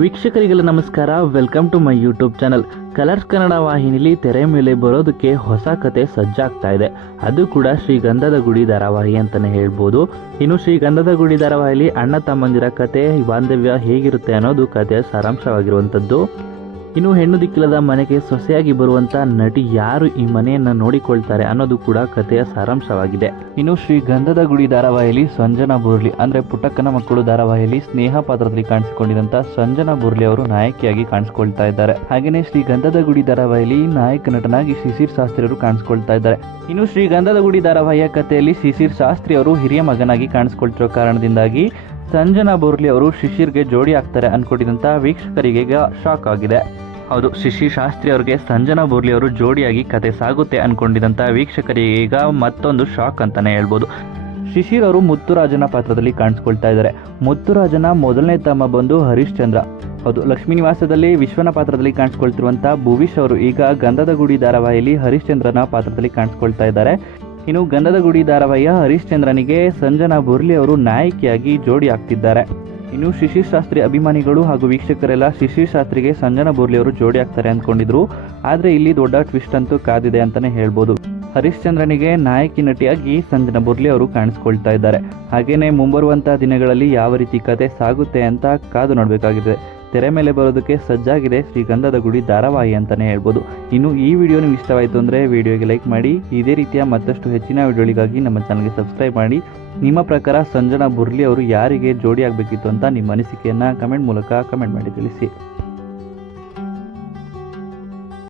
ವೀಕ್ಷಕರಿಗೆಲ್ಲ ನಮಸ್ಕಾರ. Welcome to my YouTube channel Colors Kannada ವಾಹಿನಿಲಿ ತೆರೆ ಮೇಲೆ ಬರೋದಕ್ಕೆ ಹೊಸ ಕತೆ ಸಜ್ಜಾಗ್ತಾ ಇದೆ. ಅದು ಕೂಡ ಶ್ರೀಗಂಧದ ಗುಡಿ ಧಾರಾವಾಹಿ ಅಂತಾನೆ ಹೇಳ್ಬೋದು. ಇನ್ನು ಶ್ರೀಗಂಧದ ಗುಡಿ ಧಾರಾವಾಹಿಲಿ ಅಣ್ಣ ತಮ್ಮಂದಿರ ಕತೆ, ಬಾಂಧವ್ಯ ಹೇಗಿರುತ್ತೆ ಅನ್ನೋದು ಕಥೆಯ ಸಾರಾಂಶವಾಗಿರುವಂಥದ್ದು. ಇನ್ನು ಹೆಣ್ಣು ದಿಕ್ಕಿಲ್ಲದ ಮನೆಗೆ ಸೊಸೆಯಾಗಿ ಬರುವಂತ ನಟಿ ಯಾರು ಈ ಮನೆಯನ್ನ ನೋಡಿಕೊಳ್ತಾರೆ ಅನ್ನೋದು ಕೂಡ ಕಥೆಯ ಸಾರಾಂಶವಾಗಿದೆ. ಇನ್ನು ಶ್ರೀ ಗಂಧದ ಗುಡಿ ಧಾರಾವಾಹಿಯಲ್ಲಿ ಸಂಜನಾ ಬುರ್ಲಿ ಅಂದ್ರೆ ಪುಟ್ಟಕ್ಕನ ಮಕ್ಕಳು ಧಾರಾವಾಹಿಯಲ್ಲಿ ಸ್ನೇಹ ಪಾತ್ರದಲ್ಲಿ ಕಾಣಿಸಿಕೊಂಡಿದಂತ ಸಂಜನಾ ಬುರ್ಲಿ ಅವರು ನಾಯಕಿಯಾಗಿ ಕಾಣಿಸಿಕೊಳ್ತಾ ಇದ್ದಾರೆ. ಹಾಗೆಯೇ ಶ್ರೀ ಗಂಧದ ಗುಡಿ ಧಾರಾವಾಹಿಯಲ್ಲಿ ನಾಯಕ ನಟನಾಗಿ ಶಿಶಿರ್ ಶಾಸ್ತ್ರಿ ಅವರು ಕಾಣಿಸಿಕೊಳ್ತಾ ಇದ್ದಾರೆ. ಇನ್ನು ಶ್ರೀ ಗಂಧದ ಗುಡಿ ಧಾರಾವಾಹಿಯ ಕಥೆಯಲ್ಲಿ ಶಿಶಿರ್ ಶಾಸ್ತ್ರಿ ಅವರು ಹಿರಿಯ ಮಗನಾಗಿ ಕಾಣಿಸಿಕೊಳ್ತಿರೋ ಕಾರಣದಿಂದಾಗಿ ಸಂಜನಾ ಬೋರ್ಲಿ ಅವರು ಶಿಶಿರ್ಗೆ ಜೋಡಿ ಆಗ್ತಾರೆ ಅನ್ಕೊಂಡಿದಂತ ವೀಕ್ಷಕರಿಗೆ ಶಾಕ್ ಆಗಿದೆ. ಹೌದು, ಶಿಶಿ ಶಾಸ್ತ್ರಿ ಅವರಿಗೆ ಸಂಜನಾ ಬೋರ್ಲಿ ಅವರು ಜೋಡಿಯಾಗಿ ಕತೆ ಸಾಗುತ್ತೆ ಅನ್ಕೊಂಡಿದಂತ ವೀಕ್ಷಕರಿಗೆ ಈಗ ಮತ್ತೊಂದು ಶಾಕ್ ಅಂತಾನೆ ಹೇಳ್ಬೋದು. ಶಿಶಿರ್ ಅವರು ಮುತ್ತುರಾಜನ ಪಾತ್ರದಲ್ಲಿ ಕಾಣಿಸ್ಕೊಳ್ತಾ ಇದ್ದಾರೆ. ಮುತ್ತುರಾಜನ ಮೊದಲನೇ ತಮ್ಮ ಬಂದು ಹರಿಶ್ಚಂದ್ರ. ಹೌದು ಲಕ್ಷ್ಮೀ ನಿವಾಸದಲ್ಲಿ ವಿಶ್ವನ ಪಾತ್ರದಲ್ಲಿ ಕಾಣಿಸ್ಕೊಳ್ತಿರುವಂತ ಭುವೀಶ್ ಅವರು ಈಗ ಗಂಧದ ಗುಡಿ ಧಾರಾವಾಹಿಯಲ್ಲಿ ಹರಿಶ್ಚಂದ್ರನ ಪಾತ್ರದಲ್ಲಿ ಕಾಣಿಸ್ಕೊಳ್ತಾ ಇದ್ದಾರೆ. ಇನ್ನು ಗಂಧದ ಗುಡಿ ಧಾರಾವಾಹಿಯ ಹರಿಶ್ಚಂದ್ರನಿಗೆ ಸಂಜನಾ ಬುರ್ಲಿ ಅವರು ನಾಯಕಿಯಾಗಿ ಜೋಡಿ ಆಗ್ತಿದ್ದಾರೆ. ಇನ್ನು ಶಿಶಿರ್ ಶಾಸ್ತ್ರಿ ಅಭಿಮಾನಿಗಳು ಹಾಗೂ ವೀಕ್ಷಕರೆಲ್ಲ ಶಿಶಿರ್ ಶಾಸ್ತ್ರಿಗೆ ಸಂಜನಾ ಬೋರ್ಲಿ ಅವರು ಜೋಡಿ ಆಗ್ತಾರೆ ಅಂದ್ಕೊಂಡಿದ್ರು. ಆದರೆ ಇಲ್ಲಿ ದೊಡ್ಡ ಟ್ವಿಸ್ಟ್ ಅಂತೂ ಕಾದಿದೆ ಅಂತಾನೆ ಹೇಳ್ಬೋದು. ಹರಿಶ್ಚಂದ್ರನಿಗೆ ನಾಯಕಿ ನಟಿಯಾಗಿ ಸಂಜನಾ ಬುರ್ಲಿ ಅವರು ಕಾಣಿಸ್ಕೊಳ್ತಾ ಇದ್ದಾರೆ. ಹಾಗೆಯೇ ಮುಂಬರುವಂತಹ ದಿನಗಳಲ್ಲಿ ಯಾವ ರೀತಿ ಕತೆ ಸಾಗುತ್ತೆ ಅಂತ ಕಾದು ನೋಡಬೇಕಾಗಿದೆ. ತೆರೆ ಮೇಲೆ ಬರೋದಕ್ಕೆ ಸಜ್ಜಾಗಿದೆ. ಶ್ರೀಗಂಧದ ಗುಡಿ ಧಾರಾವಾಹಿ ಅಂತಲೇ ಹೇಳ್ಬೋದು. ಇನ್ನು ಈ ವಿಡಿಯೋ ನೀವು ಇಷ್ಟವಾಯಿತು ಅಂದರೆ ವಿಡಿಯೋಗೆ ಲೈಕ್ ಮಾಡಿ, ಇದೇ ರೀತಿಯ ಮತ್ತಷ್ಟು ಹೆಚ್ಚಿನ ವಿಡಿಯೋಗಳಿಗಾಗಿ ನಮ್ಮ ಚಾನಲ್ಗೆ ಸಬ್ಸ್ಕ್ರೈಬ್ ಮಾಡಿ. ನಿಮ್ಮ ಪ್ರಕಾರ ಸಂಜನಾ ಬುರ್ಲಿ ಅವರು ಯಾರಿಗೆ ಜೋಡಿಯಾಗಬೇಕಿತ್ತು ಅಂತ ನಿಮ್ಮ ಅನಿಸಿಕೆಯನ್ನು ಕಮೆಂಟ್ ಮೂಲಕ ಕಮೆಂಟ್ ಮಾಡಿ ತಿಳಿಸಿ.